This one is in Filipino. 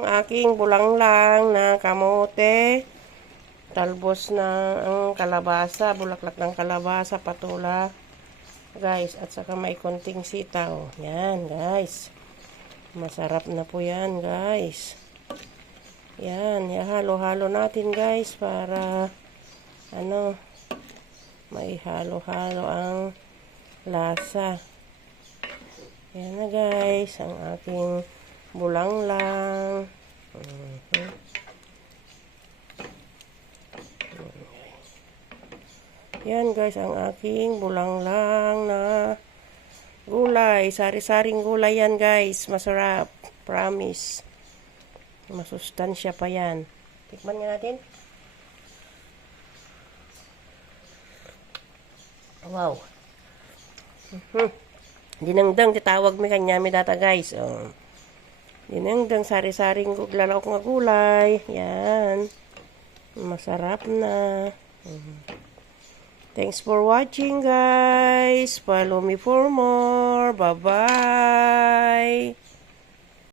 Ang aking bulanglang na kamote. Talbos na ang kalabasa, bulaklak ng kalabasa, patula. Guys, at saka may konting sitaw. Yan, guys. Masarap na po yan, guys. Yan, ihalo-halo natin, guys, para may halo-halo ang lasa. Yan na, guys, ang aking bulanglang. Yan, guys, ang aking bulanglang na gulay. Sari-saring gulay yan, guys. Masarap. Promise. Masustansya pa yan. Tikman nga natin. Wow. Dinengdeng titawag mi kanya mi data, guys. Dinengdeng sari-saring lalawak nga gulay. Yan. Masarap na. Thanks for watching, guys. Follow me for more. Bye-bye.